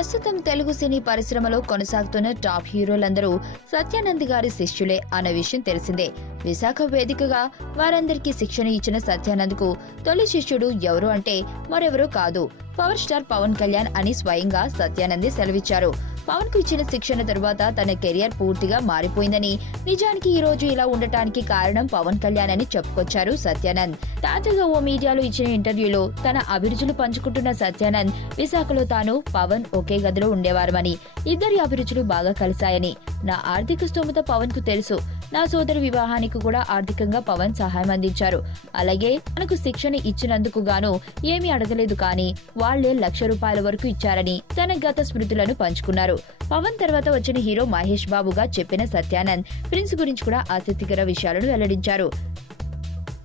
ప్రస్తుతం తెలుగు సినీ పరిశ్రమలో కొనసాగుతున్న టాప్ హీరోలందరూ సత్యానంద్ గారి శిష్యులే అన్న విషయం తెలిసిందే. విశాఖ వేదికగా వారందరికీ శిక్షణ ఇచ్చిన సత్యానంద్ కు తొలి శిష్యుడు ఎవరు అంటే మరెవరూ కాదు, పవర్ స్టార్ పవన్ కళ్యాణ్ అని స్వయంగా సత్యానందే సెలవిచ్చారు. పవన్ కు ఇచ్చిన శిక్షణ తరువాత తన కెరియర్ పూర్తిగా మారిపోయిందని, నిజానికి ఈ రోజు ఇలా ఉండటానికి కారణం పవన్ కళ్యాణ్ అని చెప్పుకొచ్చారు సత్యానంద్. తాజాగా ఓ మీడియాలో ఇచ్చిన ఇంటర్వ్యూలో తన అభిరుచులు పంచుకుంటున్న సత్యానంద్ విశాఖలో తాను పవన్ ఒకే గదిలో ఉండేవారమని, ఇద్దరి అభిరుచులు బాగా కలిశాయని, నా ఆర్థిక స్తోమత పవన్ కు తెలుసు, నా సోదరి వివాహానికి కూడా ఆర్థికంగా పవన్ సహాయం అందించారు. అలాగే తనకు శిక్షణ ఇచ్చినందుకు గాను ఏమీ అడగలేదు, కానీ వాళ్లే ₹1,00,000 వరకు ఇచ్చారని తన గత స్మృతులను పంచుకున్నారు. పవన్ తర్వాత వచ్చిన హీరో మహేష్ బాబుగా చెప్పిన సత్యానంద్ ప్రిన్స్ గురించి కూడా ఆసక్తికర విషయాలను వెల్లడించారు.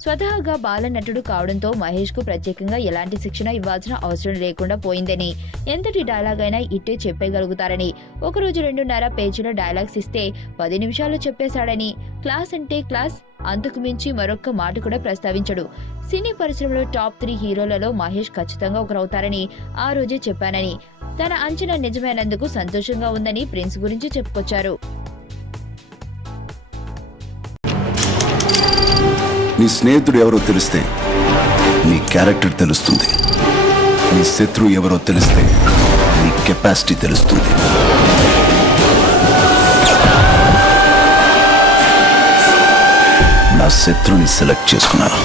స్వతహాగా బాల నటుడు కావడంతో మహేష్ కు ప్రత్యేకంగా ఎలాంటి శిక్షణ ఇవ్వాల్సిన అవసరం లేకుండా పోయిందని, ఎంతటి డైలాగ్ అయినా ఇట్టే చెప్పగలుగుతారని, ఒకరోజు 2.5 పేజీల డైలాగ్స్ ఇస్తే 10 నిమిషాల్లో చెప్పేశాడని, క్లాస్ అంటే క్లాస్, అంతకు మించి మరొక్క మాట కూడా ప్రస్తావించడు. సినీ పరిశ్రమలో టాప్ 3 హీరోలలో మహేష్ ఖచ్చితంగా ఒకరవుతారని ఆ రోజే చెప్పానని, తన అంచనా నిజమైనందుకు సంతోషంగా ఉందని ప్రిన్స్ గురించి చెప్పుకొచ్చారు. నీ స్నేహితుడు ఎవరో తెలిస్తే నీ క్యారెక్టర్ తెలుస్తుంది. నీ శత్రువు ఎవరో తెలిస్తే నీ కెపాసిటీ తెలుస్తుంది. నా శత్రువుని సెలెక్ట్ చేసుకున్నాను.